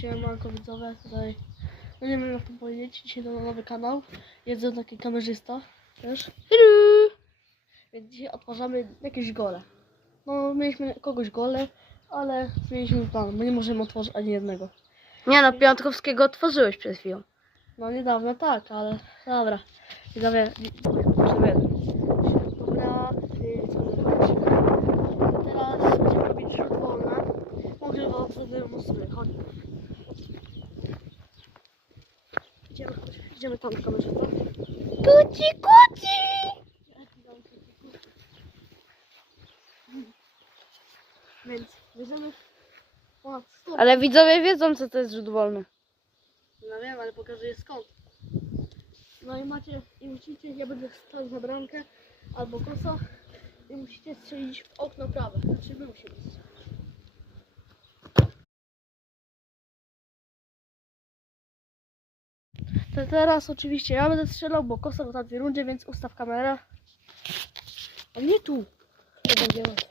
Siemanko widzowie, tutaj no nie wiem jak to powiedzieć, dzisiaj to nowy kanał, to taki kamerzysta też, więc dzisiaj odtwarzamy jakieś gole. No mieliśmy kogoś gole, ale zmieniliśmy plan, bo nie możemy otworzyć ani jednego. Nie no, Piątkowskiego otworzyłeś przed chwilą. No niedawno tak, ale dobra. Widzowie, sobie. Dobra, y? Teraz będziemy robić rzut wolny. Mogę wam zademonstruję, chodź. Idziemy, idziemy tam do kamerzysta. Kuci, kuci! Więc bierzemy ponad 100. Ale widzowie wiedzą, co to jest rzut wolny. No wiem, ale pokażę skąd. No i macie, i musicie, ja będę stał za bramkę albo kosa i musicie strzelić w okno prawe. Znaczy my musimy strzelić. To teraz oczywiście ja będę strzelał, bo kosa w tamtej rundzie, więc ustaw kamerę. A nie tu. To będzie łatwo.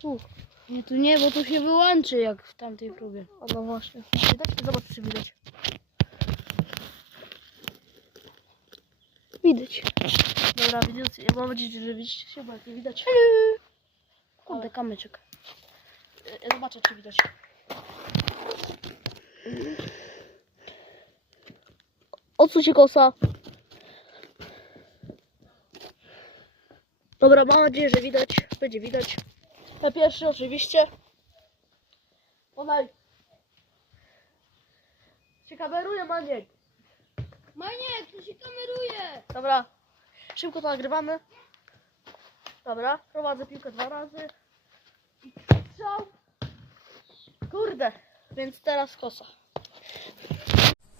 Tu. Nie, tu nie, bo tu się wyłączy jak w tamtej próbie. O no właśnie. Widać? Zobacz czy widać. Widać. Dobra, widać. Ja mam nadzieję, że widzicie się, bo jak nie widać. Kurde, kamyczek. Ja zobaczę czy widać. Odsuń się kosa. Dobra, mam nadzieję, że widać. Będzie widać. Ja pierwszy oczywiście. Podaj. Się kameruje, Maniek. Maniek, tu się kameruje! Dobra, szybko to nagrywamy. Dobra, prowadzę piłkę dwa razy. I strzał. Kurde, więc teraz kosa.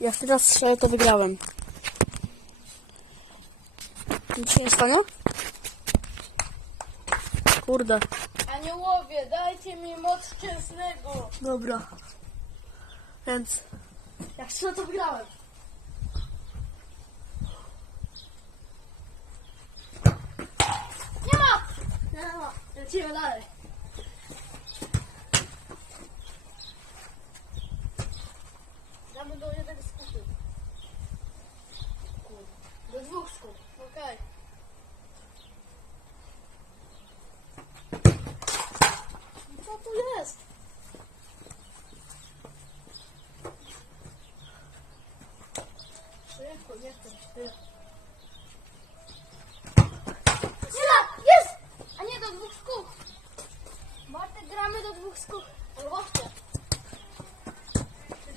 Jak teraz strzelę, to wygrałem. Nic się nie stanie? Kurde, Aniołowie, dajcie mi moc szczęsnego! dobra. Więc jak strzelę, to wygrałem. Nie ma! Nie ma. Lecimy dalej. Jest! A nie do dwóch skół! Bartek, gramy do dwóch skół.